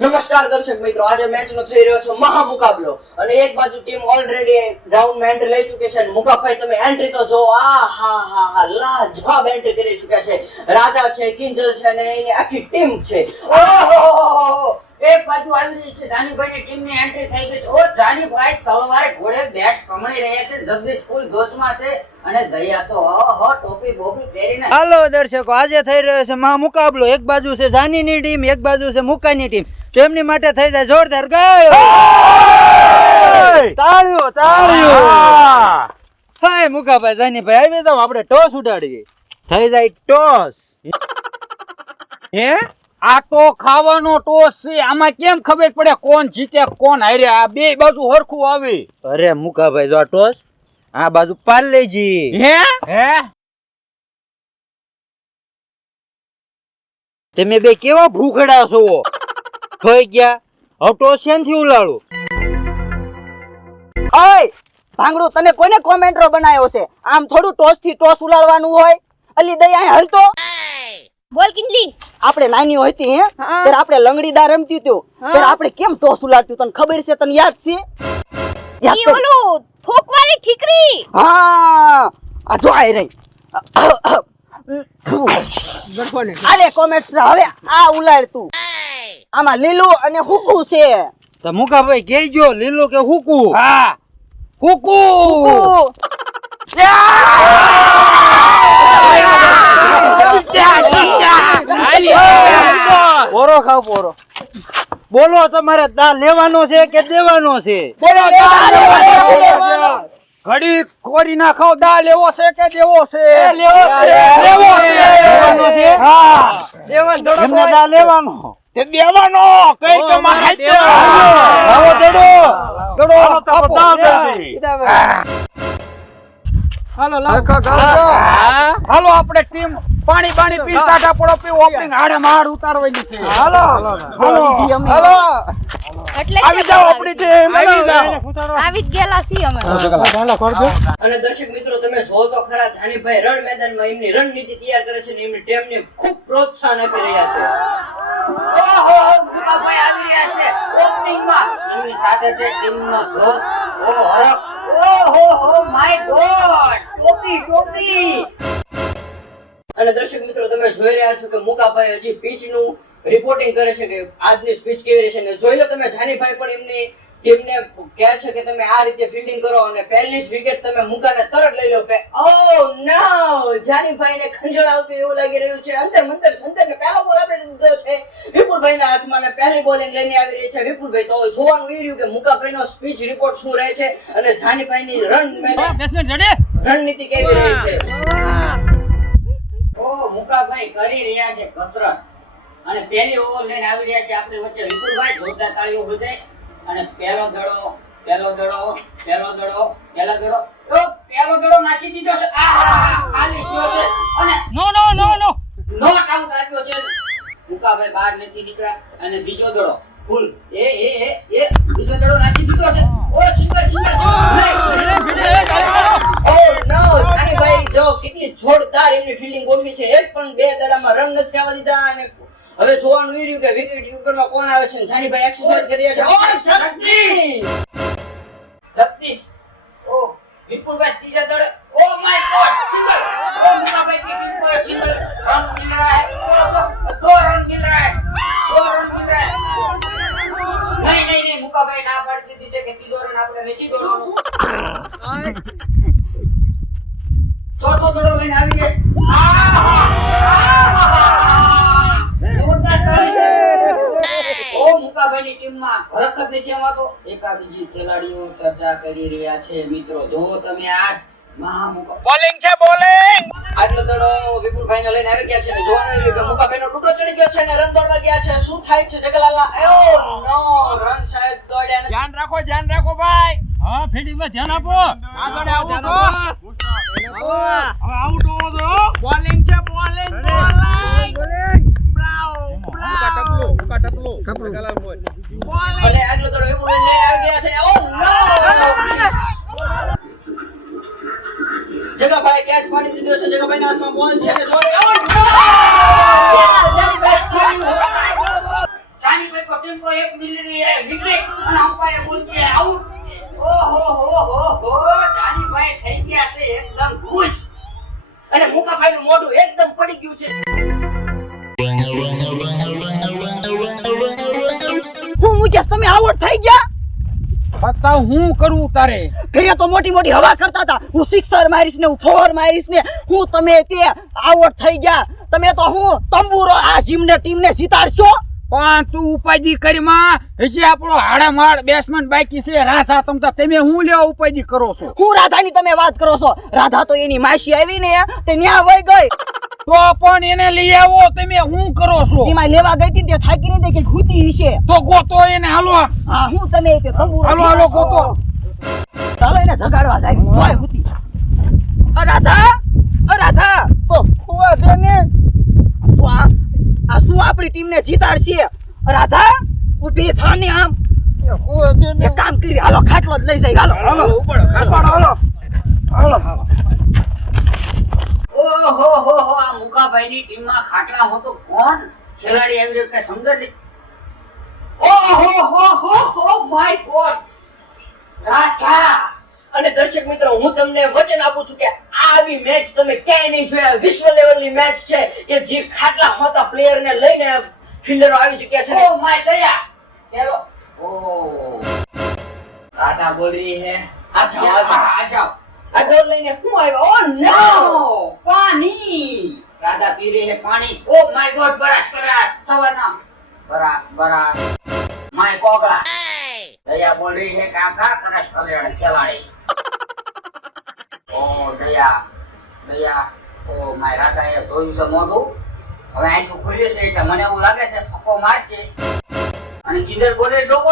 નમસ્કાર દર્શક મિત્રો, આજે મેચ નો થઈ રહ્યો છે મહા મુકાબલો અને એક બાજુ ટીમ ઓલરેડી ગ્રાઉન્ડ માં એન્ટ્રી લઈ ચૂકી છે અને મુકાભાઈ તમે એન્ટ્રી તો જો લાજવાબ એન્ટ્રી કરી ચૂક્યા છે. રાજા છે, કિંજલ છે અને એની આખી ટીમ છે. ઓહો એક બાજુ આવી રહી છે જાનીભાઈ ની ટીમ ની એન્ટ્રી થઈ ગઈ છે. ઓ જાનીભાઈ તલવારે ઘોડે બેટ સમણી રહ્યા છે. જગદીશ ફૂલ જોશમાં છે અને દયા તો ઓહો ટોપી બોપી પહેરીને. હાલો દર્શકો, આજે થઈ રહ્યો છે મહા મુકાબલો. એક બાજુ છે જાનીની ટીમ, એક બાજુ છે મુકાની ટીમ. તેમની માટે થઈ જાય જોરદાર તાળીઓ તાળીઓ. હાય મુકાભાઈ, જાનીભાઈ આવી જાવ, આપણે ટોસ ઉડાડીએ. થઈ જાય ટોસ. હે આ તો ખાવાનો ટોસ છે, આમાં કેમ ખબર પડે કોણ જીતે કોણ હારે? આ બે બાજુ હરખું આવે. અરે મુકાભાઈ, જો આ ટોસ આ બાજુ પાર્લેજી. હે તમે બે કેવા ભૂખડા છો? થઈ ગયા હવે ટોસ ક્યાંથી ઉલાડું? ઓય ભાંગડું, તને કોને કોમેન્ટરો બનાવ્યો છે? આમ થોડું ટોસ થી ટોસ ઉલાડવાનું હોય. અલી દયા હલતો બોલ કિંજલી. આપણે નાની હતી હે ત્યારે આપણે લંગડીદાર રમતી હતું ત્યારે આપણે કેમ ટોસ ઉલાડતું તને ખબર છે? તને યાદ છે? યાદ ઈ કર. ઓલું થોકવાળી ઠીકરી. હા આ જો આઈ રહી. આલે કોમેન્ટ્સ હવે આ ઉલાડ તું. આમાં લીલું અને હુકુ છે. તો મુકાભાઈ કહેજો લીલું કે હુકુ? હા હુકુ. હુકુ. પોરો ખાવ પોરો. બોલો તમારે દા લેવાનો છે કે દેવાનો છે? ઘડી કોરી ના ખાવ, દા લેવો છે કે દેવો છે? લેવાનો છે. હા એમને દા લેવાનો. તે દેવાનો કઈ કે માં લાવો દેડો દડો આપો. હાલો આપણે ટીમ પાણી પાણી પી ટાટા પડો પી ઓપનિંગ હાડે માર ઉતારવાની છે. હાલો એટલે આવી જાઓ આપણી ટીમ, આવી જાઓ. આવી જ ગયેલા છીએ અમે. અને દર્શક મિત્રો, તમે જો તો ખરા, જાનીભાઈ રણ મેદાનમાં એમની રણનીતિ તૈયાર કરે છે અને એમની ટીમને ખૂબ પ્રોત્સાહન આપી રહ્યા છે. ઓહો મુકાભાઈ આવી રહ્યા છે ઓપનિંગ માં. એમની સાથે છે ટીમ નો જોશ. ઓ હરખ. ઓહો માય ગોડ ટોપી ટોપી. અને દર્શક મિત્રો, તમે જોઈ રહ્યા છો કે મુકાભાઈ હજી પીચ નું રિપોર્ટિંગ કરે છે કે આજની સ્પીચ કેવી રહેશે. અને જોઈ લો તમે, જાનીભાઈ પણ એમની ટીમને કહે છે કે તમે આ રીતે ફિલ્ડિંગ કરો અને પહેલી જ વિકેટ તમે મુકાને તરત લઈ લો. ઓ નો, જાનીભાઈને ખંજોળ આવતું એવું લાગી રહ્યું છે. અંતર મંતર છંતર ને પહેલો બોલ આપી દીધો છે વિપુલભાઈના હાથમાં ને પહેલી બોલિંગ લઈને આવી રહી છે વિપુલભાઈ. તો જોવાનું એ રહ્યું કે મુકાભાઈનો સ્પીચ રિપોર્ટ શું રહે છે અને જાનીભાઈની રણનીતિ કેવી રહી છે. ઓ મુકાભાઈ કરી રહ્યા છે કસરત અને પહેલી ઓવર લઈને આવી રહ્યા છે આપણી વચ્ચે વિપુલભાઈ. જોરદાર તાળીઓ હોય જાય. અને પહેલો દડો નાખી દીધો છે. ખાલી ગયો છે અને નોટ આઉટ આપ્યો છે. મુકાભાઈ બહાર નથી નીકળ્યા. અને બીજો દડો ફૂલ બીજો દડો નાખી દીધો છે. ઓ સિંગલ ઓ નો, જાનીભાઈ જો કેટલી જોરદાર એમની ફિલ્ડિંગ ગોઠવી છે. એક પણ બે દડામાં રન નથી આવવા દીધા. અને હવે જોવાનું એ રહ્યું કે વિકેટ કીપરમાં કોણ આવે છે. જાનીભાઈ એક્સરસાઇઝ કરી રહ્યા છે. ઓ જગદીશ. ઓ વિપુલભાઈ ત્રીજા દડે. Oh my god single. ઓ मुकाभाई की टीम को सिंगल रन मिल रहा है. दो रन मिल रहा है. नहीं मुकाभाई ना पाड़ी दी છે કે ત્રીજો રન આપણે નથી દોડવાનો. ચોથો દડો લઈને આવી ગયા. જોરદાર તાળી. ઓ મુકાભાઈની ટીમમાં હરકત નથી આવતો. એકાબીજી ખેલાડીઓ ચર્ચા કરી રહ્યા છે. મિત્રો જો તમે આજ બોલિંગ છે બોલિંગ. આજનો દડો વિપુલભાઈને લઈને આવી ગયા છે અને જોવાનું રહ્યું કે મુકાભાઈનો ટૂટો ચડી ગયો છે અને રન દોડવા ગયા છે. શું થાય છે જગલાલના? ઓ નો, રન શાયદ દોડ્યા નથી. ધ્યાન રાખો ભાઈ. હા ફિલ્ડિંગ માં ધ્યાન આપો. આગળ આવો તો હવે આઉટ હોવો દો. બોલિંગ છે બોલિંગ. અને આગલો દડો વિપુલભાઈને લઈને આવી ગયા છે. ઓ નો, જગાભાઈ કેચ પાડી દીધો છે. જગાભાઈના હાથમાં બોલ છે. જોડે ઓ નો, જાનીભાઈ જાનીભાઈ કો ટીમ કો હું મુકેશ તમે આઉટ થઈ ગયા? બતાવ હું કરું તારે? ઘરે તો મોટી મોટી હવા કરતા હતા, હું સિક્સર મારીશ ને હું ફોર મારીશ ને હું તમે તે આઉટ થઈ ગયા. તમે તો હું તંબુરો આ જીમને ટીમને જીતાડશો. પણ તું ઉપાધિ કરી માં, હજી આપણો હાડામાડ બેસમેન્ટ બાકી છે. રાધા તમે હું લેવા ઉપાધિ કરો છો? હું રાધાની તમે વાત કરો છો? રાધા તો એની માસી આવી ને તે ન્યા વઈ ગઈ. તો પણ એને લઈ આવો, તમે હું કરો છો? એમાં લેવા ગઈ હતી ને તે થાકી ને કે ખૂતી હશે. તો ગોતો એને, હાલો હા હું તમે તે તંબુરો હાલો હાલો ગોતો. ચાલો એને જગાડવા જાય. જોય ખૂતી. રાધા, રાધા તો હુવા દે ને. આ શું આપણી ટીમને જીતાડશે? રાધા ઊભી થા ને આમ. એક કામ કરી, હાલો ખાટલો જ લઈ જાય. હાલો હાલો ઉપર હાલો હાલો હાલો. ઓહો આ મુકાભાઈની ટીમમાં ખાટલા હો તો કોણ ખેલાડી આવી રહ્યો કે સમજ નહીં. ઓહો માય ગોડ, રાધા. અને દર્શક મિત્રો હું તમને વચન આપું છું કે આવી મેચ તમે ક્યાંય નહીં જોયા. વિશ્વ લેવલની મેચ છે કે જે ખાટલા હોતા પ્લેયર ને લઈને ફિલ્ડરો આવી ચૂક્યા છે. ઓ માય દયા. હેલો. ઓ રાધા બોલ રહી હે. આ જાઓ. આ જાઓ. આ ડોલ લઈને હું આવ્યો. ઓ નો, ઓ પાણી. રાધા પી રહી હે પાણી. ઓ માય ગોડ, બરાસ કરા સવારના. બરાસ માય કોગળા. દયા બોલ રહી હે કાકા કરશ કલ્યાણ ખેલાડી. ઓ દયા ઓ માય રાધા એ ધોયું છે મોઢું. હવે આંખો ખુલી છે એટલે મને એવું લાગે છે સકો મારશે. અને કિંજલ બોલે ડોકો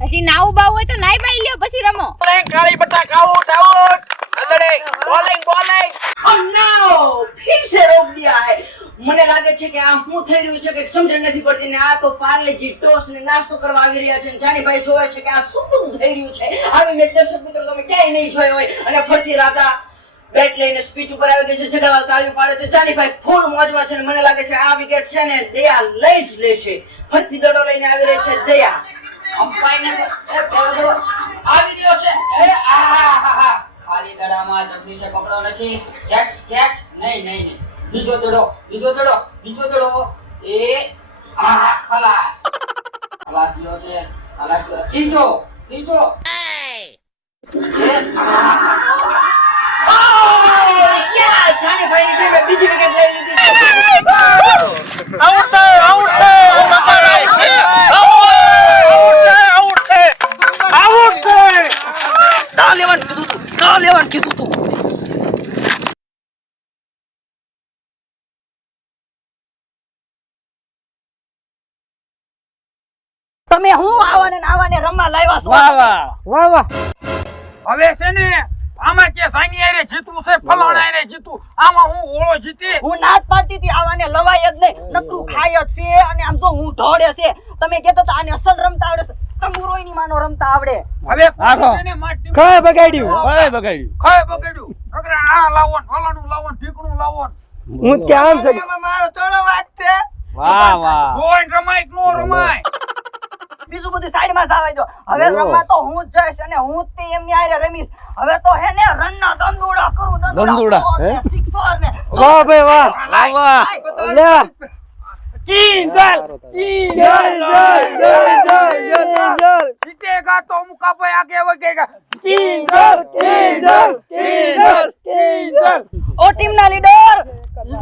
હજી નાવું બાવું હોય તો નાઈ બાઈ લ્યો પછી રમો. કાળી બટાક આઉટ આઉટ. અંદરે બોલિંગ બોલિંગ. ઓ નો, ફિર સે રોક દિયા હે. મને લાગે છે કે આ શું થઈ રહ્યું છે કે સમજણ નથી પડતી ને આ તો પાર્લેજી ટોસ ને નાસ્તો કરવા આવી રહ્યા છે. જાનીભાઈ જોવે છે કે આ શું બધું થઈ રહ્યું છે. આવી મેચ દર્શક મિત્રો તમે ક્યાંય નહીં જોયો હોય. અને ફરતી રાધા બેટ લઈને સ્પીચ ઉપર આવી ગઈ છે. જગાલાલ તાળીઓ પાડે છે. જાનીભાઈ ફૂલ મોજમાં છે ને મને લાગે છે આ વિકેટ છે ને દયા લઈ જ લેશે. ફરતી દડો લઈને આવી રહી છે દયા. અમ્પાયર ને પેલો આવી ગયો છે. એ આહાહા ખાલી દડામાં જગદીશે પકડો નથી. કેચ નહીં. બીજો દડો. એ ખલાસ લ્યો છે. ત્રીજો જાનીભાઈની ટીમે બીજી વિકેટ લઈ લીધી છે. આઉટ છે આઉટ છે આઉટ છે. ના લેવાનું કીધું તું. તમે હું આવાને રમવા લાવ્યા છો? વાહ વાહ. હવે છે ને આમાં કે સાની આરે જીતવું છે, ફલાણા આરે જીતવું. આમાં હું ઓળો જીતી. હું નાત પાડતી હતી આવાને લવાય જ નહીં, નકરું ખાય જ છે. અને આમ જો હું ઢોળે છે. તમે કહેતા હતા આને અસલ રમતા આવડે છે, તંબુરોય ની માનો રમતા આવડે. હવે છે ને માર ટીમ કઈ બગાડ્યું ખાય બગાડ્યું. અગર આ લાવોન ફલાણું લાવોન ઠીકણું લાવોન. હું ત્યાં છે. મારો થોડો વાત છે. વાહ જોઈન રમાય કે નો રમાય? બીજું બધું સાઈડમાં જ આવવા દો. હવે રમવા તો હું જ જઈશ અને હું જ તે એમની હારે રમીશ. હવે તો હે ને રનના દંદુડા કરું. દંદુડા, ફોર ને, હે? સિક્સર ને. વાહ ભાઈ વાહ. લે કિંજલ જીતેગા તો મુકાભાઈ આગે વધેગા. ઓ ટીમના લીડર,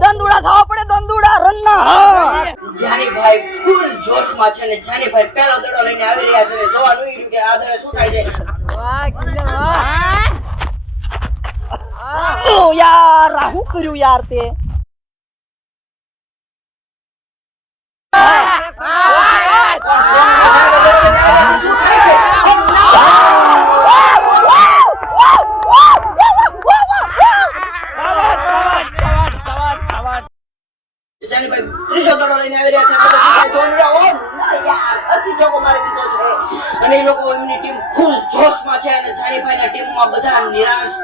દંદુડા થવા પડે. દંદુડા રનના. હા જાનીભાઈ ફૂલ જોશમાં છે ને જાનીભાઈ પહેલો દડો લઈને આવી રહ્યા છે ને જોવાનું ઈ રહ્યું કે આ દડે શું થાય છે. ઓ યાર આ શું કર્યું યાર તે? શું થાય છે? જાનીભાઈ ત્રીજો દડો લઈને આવી રહ્યા છે. જોવાનું રહ્યું. ઓ ના યાર, અડધી ચોકો મારી દીધો છે. અને એ લોકો એમની ટીમ ફૂલ જોશમાં છે અને જાનીભાઈના ટીમમાં બધા નિરાશ.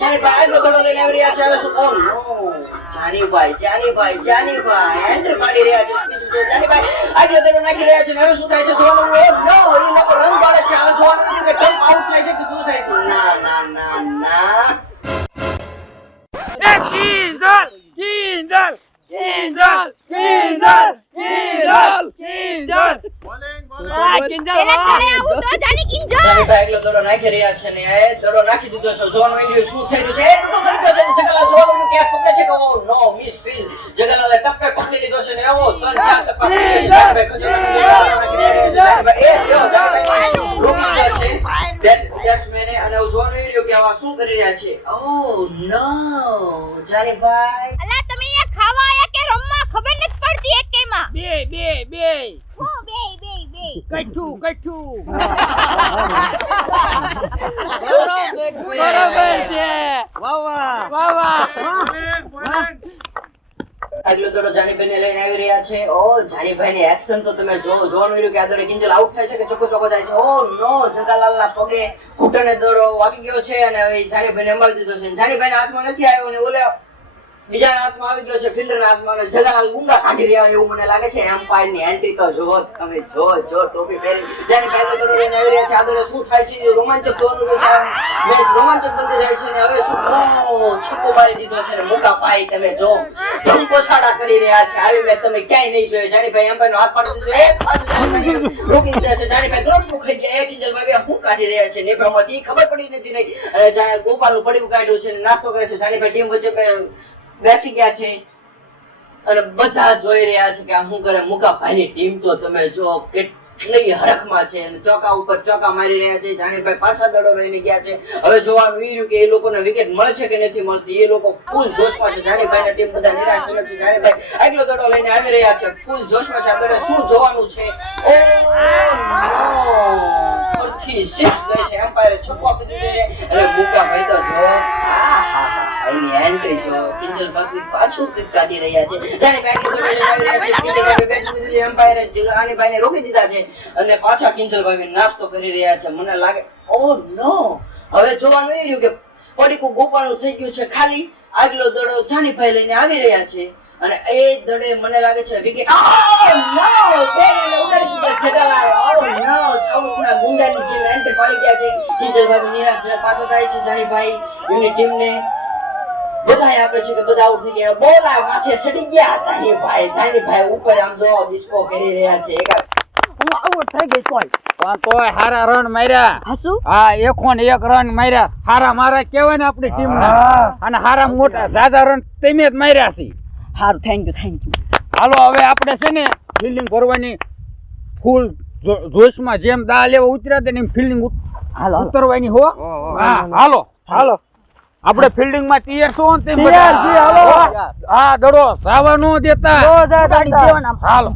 જાનીભાઈ આગલો દડો લઈને આવી રહ્યા છે. હવે શું? ઓ નો, જાનીભાઈ એન્ટ્રી મારી રહ્યા છે. જાનીભાઈ આગલો દડો નાખી રહ્યા છે. હવે શું થાય છે જોવાનું રહ્યું. નો, એ લોકો રન પાડે છે. હવે જોવાનું રહ્યું કે ટોપ આઉટ થાય છે કે શું થાય છે. ના કિંજલ નાખી રહ્યા છે ને એ દડો નાખી દીધો છે. જોવાનું એ શું થઈ રહ્યું છે. એ ટૂંકો કરી દીધો છે ને જગાલાલ જોવાનું ક્યાંક પકડે છે કે ઓ નો મિસ ફીલ. જગાલાલે ટપ્પે પકડી લીધો છે ને એવો 3-4 ટપ્પા પકડી છે. જાનીભાઈ ખજોતા નાખી રહ્યા છે. જાનીભાઈ એ લ્યો જાનીભાઈ રોકી દીધા છે બેટ્સમેને. અને જોવાનું એ રહ્યું કે આવા શું કરી રહ્યા છે. ઓ નો જાનીભાઈ અલા તમે અહીંયા ખાવા આયા કે રમવા ખબર નથી પડતી એક કેમાં બે હું બે કઠું બરોબર છે. વાહ વાહ વાહ. આગલો દડો જાનીભાઈને લઈને આવી રહ્યા છે. ઓ જાનીભાઈની એક્શન તો તમે જોવાનું રહ્યું કે આ દડે કિંજલ આઉટ થાય છે કે ચોખ્ખો જાય છે. ઓ નો જગાલાલના પગે ઘૂંટણે દડો વાગી ગયો છે અને હવે જાનીભાઈને અંબાવી દીધો છે. જાનીભાઈના હાથમાં નથી આવ્યો ને ઓલે બીજાના હાથમાં આવી ગયો છે, ફિલ્ડરના હાથમાં. અને જગાલાલ ગુંગા કાઢી રહ્યા હોય એવું મને લાગે છે. એમ્પાયરની એન્ટ્રી તો જુઓ તમે, જો ટોપી પહેરી જાનીભાઈ દડો લઈને આવી રહ્યા છે. આ દડે શું થાય છે રોમાંચક જોવાનું રહ્યું છે. મેચ રોમાંચક બનતી જાય છે ને હવે શું છક્કો મારી દીધો છે ને મુકાભાઈ તમે જો ધમપોછાડા કરી રહ્યા છે. આવી મેચ તમે ક્યાંય નહીં જોઈ. જાનીભાઈ એમ્પાયરનો હાથ પાડી દીધો. એક પાછું જાનીભાઈ રોકી દીધા છે. જાનીભાઈ ગળું ખાઈ ગયા. એક કિંજલભાઈ હું કાઢી રહ્યા છે નેબ્રામાંથી ખબર પડી નથી રહી. અને ગોપાલનું પડીયું કાઢ્યું છે ને નાસ્તો કરે છે. જાનીભાઈ ટીમ વચ્ચે બેસી ગયા છે અને બધા જોઈ રહ્યા છે કે આ શું કરે. મુકાભાઈની ટીમ તો તમે જો કેટલી હરખમાં છે અને ચોકા ઉપર ચોકા મારી રહ્યા છે. જાનીભાઈ પાછા દડો લઈને ગયા છે. હવે જોવાનું એ રહ્યું કે એ લોકોને વિકેટ મળે છે કે નથી મળતી. એ લોકો ફૂલ જોશમાં છે. જાનીભાઈની ટીમ બધા નિરાશજનક છે. જાનીભાઈ આગલો દડો લઈને આવી રહ્યા છે, ફૂલ જોશમાં છે. આ દડે શું જોવાનું છે. ઓ નો 6 ગઈ છે. એમ્પાયરે છક્કો આપી દીધો છે અને મુકાભાઈ તો જો એની એન્ટ્રી જો કિંજલ ભાભી પાછું કિક કાઢી રહ્યા છે. જાનીભાઈ આગળ દડો લઈને આવી રહ્યા છે. કિંજલભાઈ બેટ મૂકી દીધી. એમ્પાયરે જાનીભાઈને રોકી દીધા છે અને પાછા કિંજલભાઈ નાસ્તો કરી રહ્યા છે. મને લાગે ઓ નો હવે જોવાનું એ રહ્યું કે પડીકું ગોપાલનું થઈ ગયું છે ખાલી. આગલો દડો જાનીભાઈ લઈને આવી રહ્યા છે અને એ દડે મને લાગે છે વિકેટ. ઓ નો બેને ઉડાડી દીધા જગાલાલ. ઓ નો સાઉથના ગુંડાની જે એન્ટ્રી પાડી ગયા છે. કિંજલભાઈ નિરાશ પાછો થાય છે. જાનીભાઈ એમની ટીમને બધાય આપે છે કે બધા આઉટ થઈ ગયા. બોલા માથે ચડી ગયા. જાનીભાઈ ઉપર આમ જો ડિસ્કો કરી રહ્યા છે. હું આઉટ થઈ ગઈ તોય પણ તોય હારા રન માર્યા. હસુ હા 1 રન માર્યા. હારા મારા કહેવાય ને આપણી ટીમના. અને હારા મોટા ઝાઝા રન તમે જ માર્યા છે. સારું થેન્ક યુ હાલો હવે આપણે છે ને ફિલ્ડિંગ કરવાની ફૂલ જોશમાં જેમ દા લેવા ઉતર્યા હતા ને એમ ફિલ્ડિંગ હાલો ઉતરવાની હો. હા હાલો આપણે ફિલ્ડિંગ માં તૈયાર છો ને તેમ તૈયાર છીએ, હાલો. હા દડો જાવા ન દેતા. ગાડી દેવાના હાલો